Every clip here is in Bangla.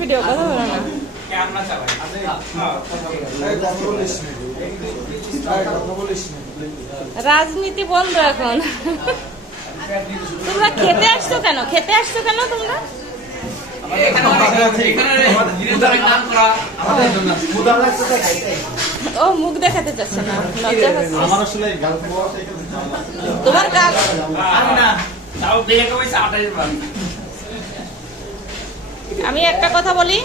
ভিডিও কথা বলো না। রাজনীতি বন্ধ এখন। তোমরা খেতে আসছো কেন? খেতে আসছো কেন তোমরা? ও মুখ দেখাতে চাচ্ছে না, লজ্জা হচ্ছে। তোমার গাল আমি একটা কথা বলি,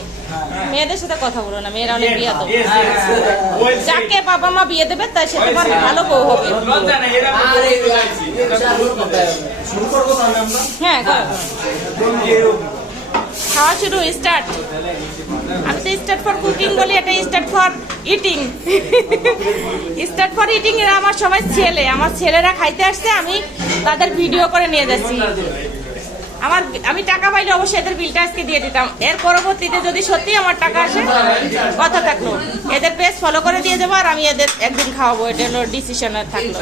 মেয়েদের সাথে কথা বলো না, মেয়েরা অনেক বিয়ে দেবে। যাকে বাবা মা বিয়ে দেবে তাই সে তোমার ভালো বউ হবে। হ্যাঁ খাওয়া শুরু, স্টার্ট। আমি তো স্টার্ট ফর কুকিং বলি, এটা start for eating. Start for eating এরা আমার সবাই ছেলে, আমার ছেলেরা খাইতে আসছে, আমি তাদের ভিডিও করে নিয়ে যাচ্ছি। আমি টাকা পাইলে অবশ্যই এদের বিলটা আজকে দিয়ে দিতাম। এর পরবর্তীতে যদি সত্যি আমার টাকা আসে, কথা থাকলো এদের পেজ ফলো করে দিয়ে যাবো, আর আমি এদের একদিন খাওয়াবো। এটা হলো ডিসিশন থাকলো।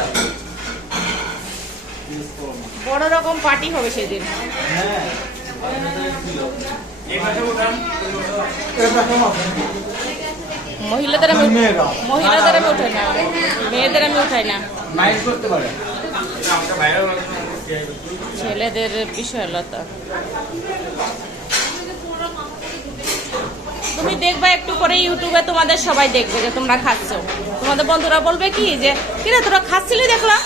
বড় রকম পার্টি হবে সেদিন। মহিলাদের আমি উঠাই না, মেয়েদের আমি উঠাই না, ছেলেদের বিষয়লতা। তুমি দেখবা একটু পরে ইউটিউবে তোমাদের সবাই দেখবে যে তোমরা খাচ্ছ। তোমাদের বন্ধুরা বলবে কি যে কিরে তোরা খাচ্ছিলি দেখলাম।